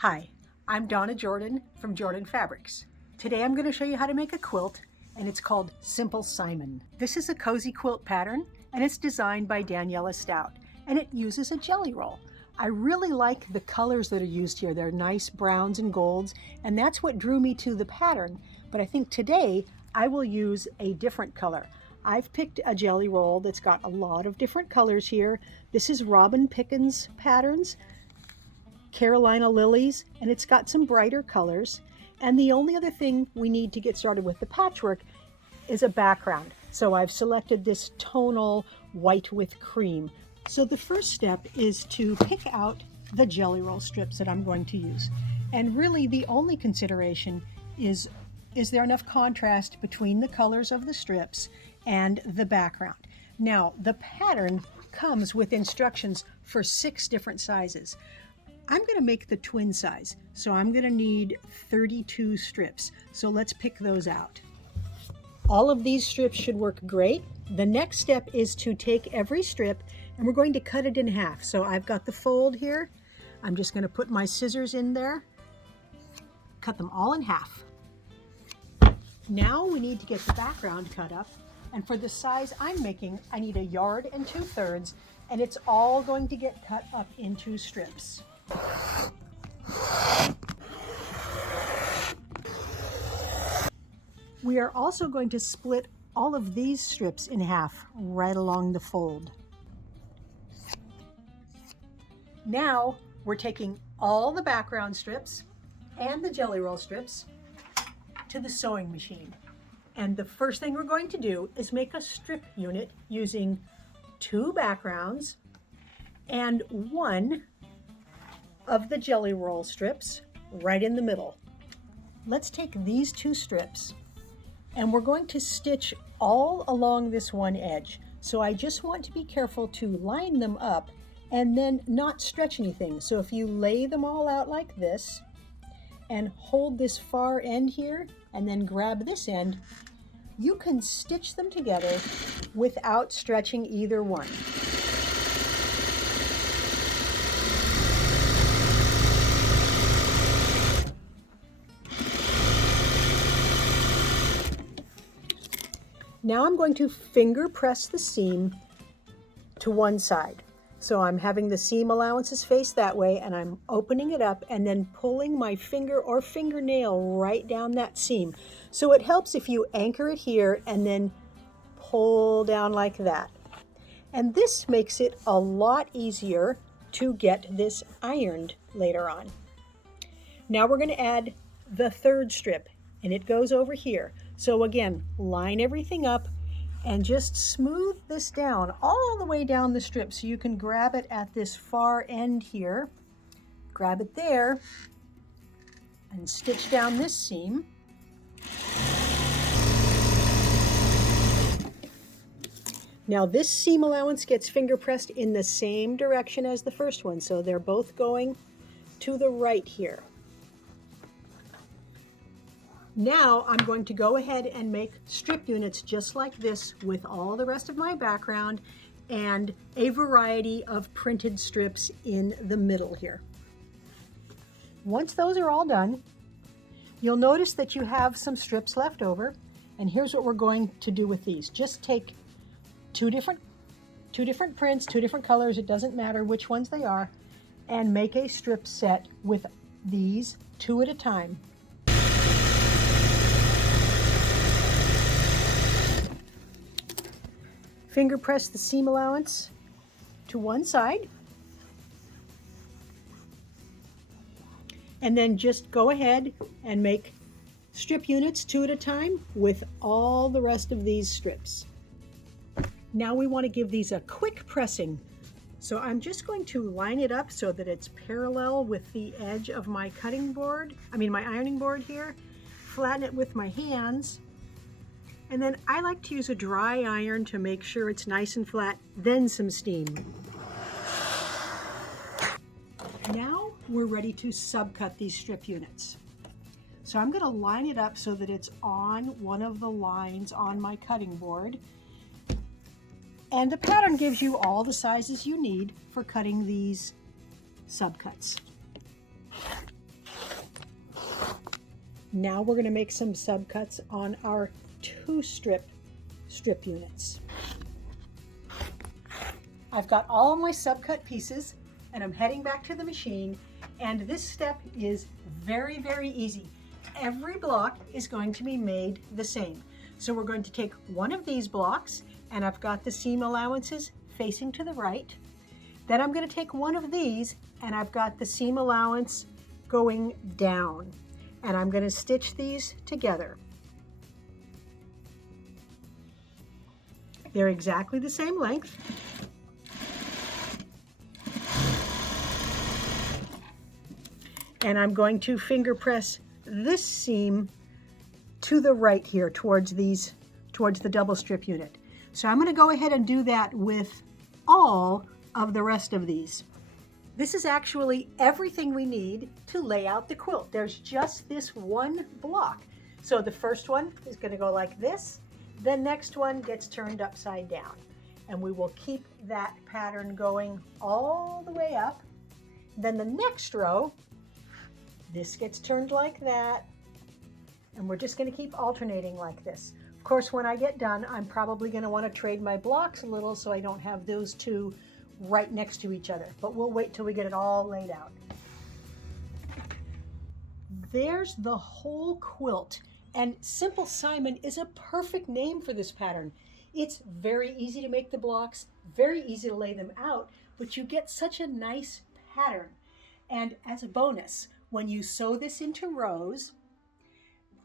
Hi, I'm Donna Jordan from Jordan Fabrics. Today I'm going to show you how to make a quilt, and it's called Simple Simon. This is a cozy quilt pattern, and it's designed by Daniela Stout, and it uses a jelly roll. I really like the colors that are used here. They're nice browns and golds, and that's what drew me to the pattern. But I think today I will use a different color. I've picked a jelly roll that's got a lot of different colors here. This is Robin Pickens patterns, Carolina lilies, and it's got some brighter colors. And the only other thing we need to get started with the patchwork is a background. So I've selected this tonal white with cream. So the first step is to pick out the jelly roll strips that I'm going to use. And really the only consideration is there enough contrast between the colors of the strips and the background? Now, the pattern comes with instructions for 6 different sizes. I'm going to make the twin size, so I'm going to need 32 strips. So let's pick those out. All of these strips should work great. The next step is to take every strip and we're going to cut it in half. So I've got the fold here. I'm just going to put my scissors in there, cut them all in half. Now we need to get the background cut up. And for the size I'm making, I need 1 2/3 yards, and it's all going to get cut up into strips. We are also going to split all of these strips in half right along the fold. Now we're taking all the background strips and the jelly roll strips to the sewing machine. And the first thing we're going to do is make a strip unit using 2 backgrounds and 1 of the jelly roll strips right in the middle. Let's take these 2 strips and we're going to stitch all along this one edge. So I just want to be careful to line them up and then not stretch anything. So if you lay them all out like this and hold this far end here and then grab this end, you can stitch them together without stretching either one. Now I'm going to finger press the seam to one side. So I'm having the seam allowances face that way and I'm opening it up and then pulling my finger or fingernail right down that seam. So it helps if you anchor it here and then pull down like that. And this makes it a lot easier to get this ironed later on. Now we're going to add the 3rd strip and it goes over here. So again, line everything up and just smooth this down all the way down the strip so you can grab it at this far end here, grab it there, and stitch down this seam. Now this seam allowance gets finger pressed in the same direction as the first one, so they're both going to the right here. Now I'm going to go ahead and make strip units just like this with all the rest of my background and a variety of printed strips in the middle here. Once those are all done, you'll notice that you have some strips left over, and here's what we're going to do with these. Just take two different prints, 2 different colors, it doesn't matter which ones they are, and make a strip set with these 2 at a time. Finger press the seam allowance to one side and then just go ahead and make strip units 2 at a time with all the rest of these strips. Now we want to give these a quick pressing. So I'm just going to line it up so that it's parallel with the edge of my my ironing board here, flatten it with my hands. And then I like to use a dry iron to make sure it's nice and flat, then some steam. Now we're ready to subcut these strip units. So I'm going to line it up so that it's on one of the lines on my cutting board. And the pattern gives you all the sizes you need for cutting these subcuts. Now we're going to make some subcuts on our 2 strip units. I've got all my subcut pieces and I'm heading back to the machine, and this step is very, very easy. Every block is going to be made the same. So we're going to take one of these blocks, and I've got the seam allowances facing to the right. Then I'm going to take one of these, and I've got the seam allowance going down, and I'm going to stitch these together. They're exactly the same length. And I'm going to finger press this seam to the right here towards the double strip unit. So I'm going to go ahead and do that with all of the rest of these. This is actually everything we need to lay out the quilt. There's just this one block. So the first one is going to go like this. The next one gets turned upside down. And we will keep that pattern going all the way up. Then the next row, this gets turned like that. And we're just going to keep alternating like this. Of course, when I get done, I'm probably going to want to trade my blocks a little so I don't have those two right next to each other. But we'll wait till we get it all laid out. There's the whole quilt. And Simple Simon is a perfect name for this pattern. It's very easy to make the blocks, very easy to lay them out, but you get such a nice pattern. And as a bonus, when you sew this into rows,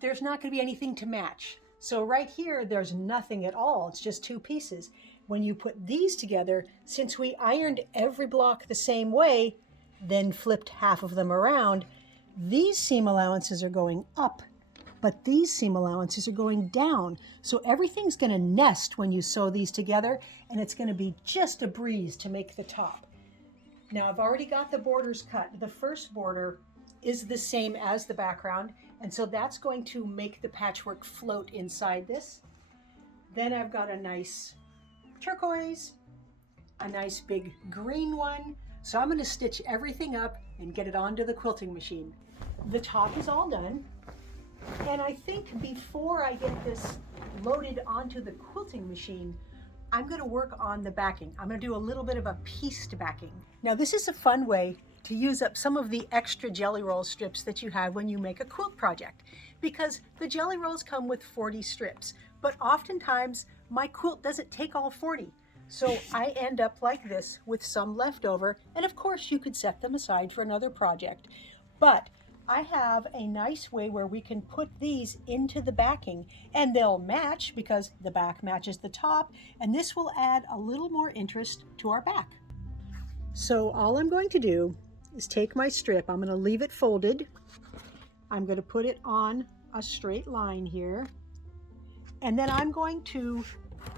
there's not going to be anything to match. So right here, there's nothing at all. It's just 2 pieces. When you put these together, since we ironed every block the same way, then flipped half of them around, these seam allowances are going up, but these seam allowances are going down. So everything's going to nest when you sew these together, and it's going to be just a breeze to make the top. Now I've already got the borders cut. The first border is the same as the background, and so that's going to make the patchwork float inside this. Then I've got a nice turquoise, a nice big green one. So I'm going to stitch everything up and get it onto the quilting machine. The top is all done, and I think before I get this loaded onto the quilting machine, I'm going to work on the backing. I'm going to do a little bit of a pieced backing. Now this is a fun way to use up some of the extra jelly roll strips that you have when you make a quilt project, because the jelly rolls come with 40 strips, but oftentimes my quilt doesn't take all 40. So I end up like this with some left over, and of course you could set them aside for another project. But I have a nice way where we can put these into the backing, and they'll match because the back matches the top, and this will add a little more interest to our back. So all I'm going to do is take my strip. I'm going to leave it folded. I'm going to put it on a straight line here, and then I'm going to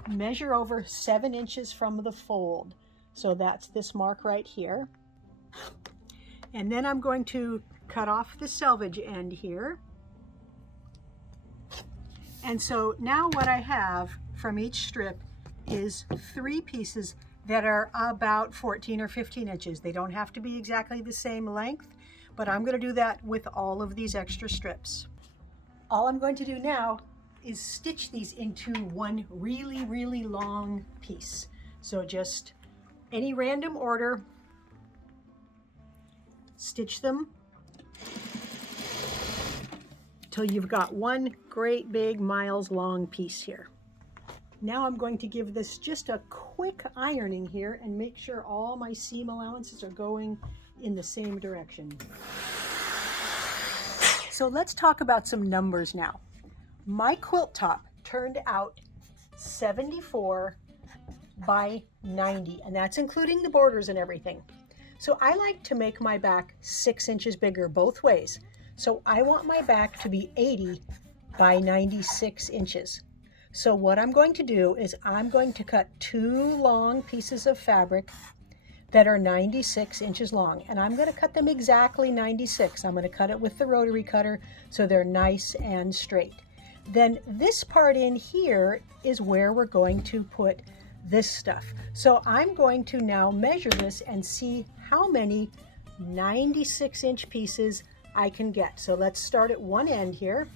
measure over 7 inches from the fold. So that's this mark right here. And then I'm going to cut off the selvage end here. And so now what I have from each strip is 3 pieces that are about 14 or 15 inches. They don't have to be exactly the same length, but I'm going to do that with all of these extra strips. All I'm going to do now is stitch these into one really, really long piece. So just any random order, stitch them till you've got one great big miles long piece here. Now I'm going to give this just a quick ironing here and make sure all my seam allowances are going in the same direction. So let's talk about some numbers now. My quilt top turned out 74 by 90, and that's including the borders and everything. So I like to make my back 6 inches bigger both ways. So I want my back to be 80 by 96 inches. So what I'm going to do is I'm going to cut 2 long pieces of fabric that are 96 inches long, and I'm going to cut them exactly 96. I'm going to cut it with the rotary cutter so they're nice and straight. Then this part in here is where we're going to put this stuff. So I'm going to now measure this and see how many 96-inch pieces I can get. So let's start at one end here,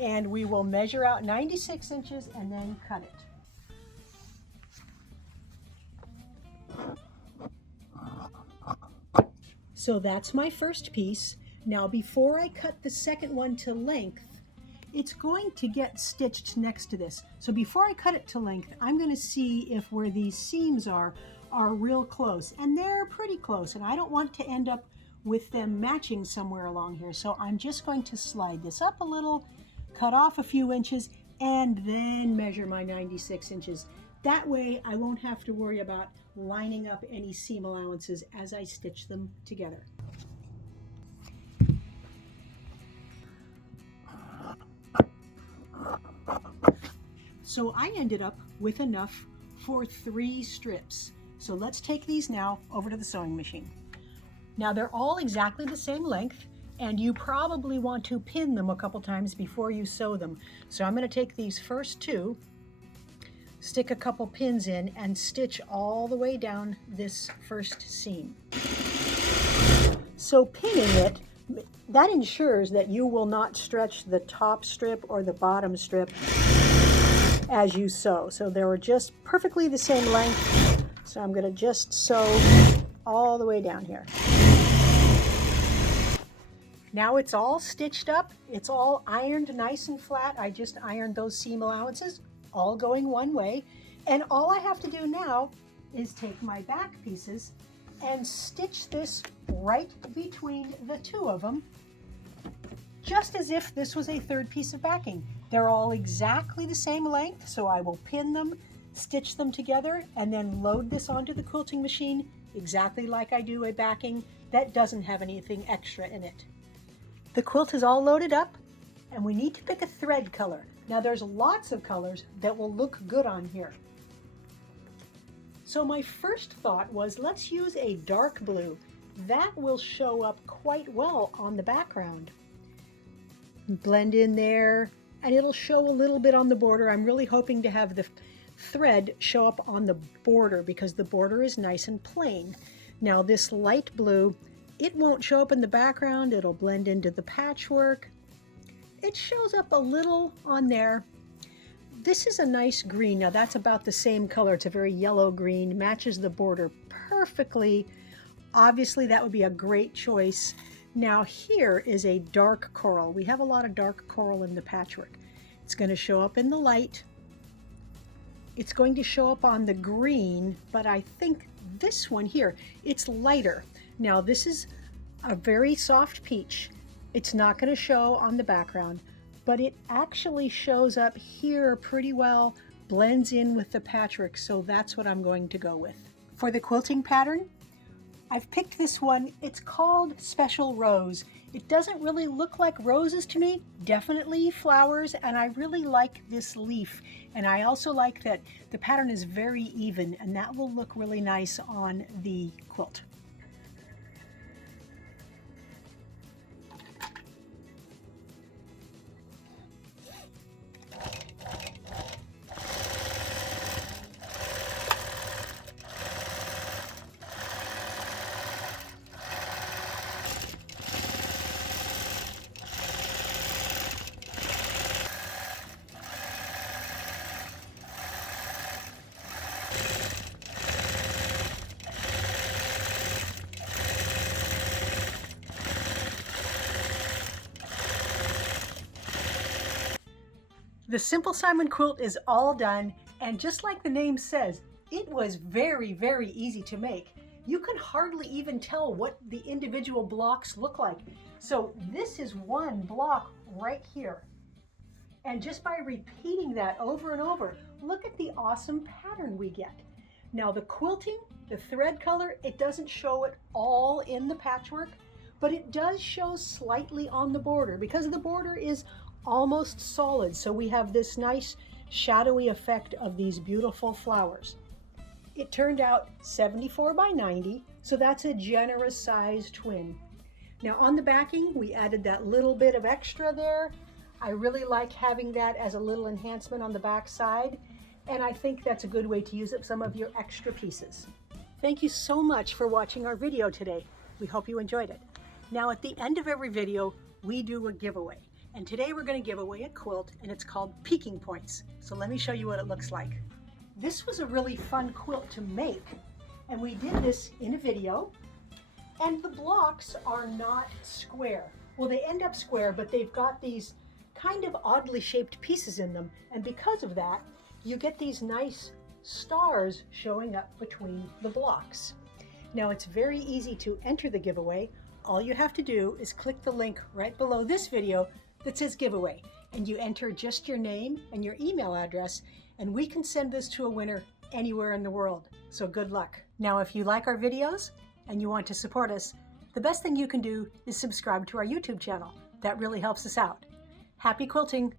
and we will measure out 96 inches and then cut it. So that's my first piece. Now before I cut the second one to length, it's going to get stitched next to this. So before I cut it to length, I'm going to see if where these seams are real close, and they're pretty close, and I don't want to end up with them matching somewhere along here. So I'm just going to slide this up a little, cut off a few inches, and then measure my 96 inches. That way I won't have to worry about lining up any seam allowances as I stitch them together. So I ended up with enough for 3 strips. So let's take these now over to the sewing machine. Now they're all exactly the same length, and you probably want to pin them a couple times before you sew them. So I'm going to take these first 2, stick a couple pins in, and stitch all the way down this first seam. So pinning it, that ensures that you will not stretch the top strip or the bottom strip as you sew. So they were just perfectly the same length. So I'm going to just sew all the way down here. Now it's all stitched up. It's all ironed nice and flat. I just ironed those seam allowances, all going one way. And all I have to do now is take my back pieces and stitch this right between the 2 of them, just as if this was a 3rd piece of backing. They're all exactly the same length, so I will pin them, stitch them together, and then load this onto the quilting machine exactly like I do a backing that doesn't have anything extra in it. The quilt is all loaded up, and we need to pick a thread color. Now there's lots of colors that will look good on here. So my first thought was, let's use a dark blue. That will show up quite well on the background. Blend in there, and it'll show a little bit on the border. I'm really hoping to have the thread show up on the border because the border is nice and plain. Now this light blue, it won't show up in the background. It'll blend into the patchwork. It shows up a little on there. This is a nice green. Now that's about the same color. It's a very yellow green, matches the border perfectly. Obviously that would be a great choice. Now here is a dark coral. We have a lot of dark coral in the patchwork. It's going to show up in the light. It's going to show up on the green, but I think this one here, it's lighter. Now this is a very soft peach. It's not going to show on the background, but it actually shows up here pretty well, blends in with the patchwork, so that's what I'm going to go with. For the quilting pattern, I've picked this one. It's called Special Rose. It doesn't really look like roses to me, definitely flowers, and I really like this leaf. And I also like that the pattern is very even, and that will look really nice on the quilt. The Simple Simon quilt is all done, and just like the name says, it was very, very easy to make. You can hardly even tell what the individual blocks look like. So this is one block right here. And just by repeating that over and over, look at the awesome pattern we get. Now the quilting, the thread color, it doesn't show it all in the patchwork, but it does show slightly on the border because the border is almost solid. So we have this nice shadowy effect of these beautiful flowers. It turned out 74 by 90, so that's a generous size twin. Now on the backing, we added that little bit of extra there. I really like having that as a little enhancement on the back side, and I think that's a good way to use up some of your extra pieces. Thank you so much for watching our video today. We hope you enjoyed it. Now at the end of every video, we do a giveaway. And today we're going to give away a quilt, and it's called Peaking Points. So let me show you what it looks like. This was a really fun quilt to make, and we did this in a video. And the blocks are not square. Well, they end up square, but they've got these kind of oddly shaped pieces in them. And because of that, you get these nice stars showing up between the blocks. Now it's very easy to enter the giveaway. All you have to do is click the link right below this video that says giveaway, and you enter just your name and your email address, and we can send this to a winner anywhere in the world. So good luck. Now, if you like our videos and you want to support us, the best thing you can do is subscribe to our YouTube channel. That really helps us out. Happy quilting!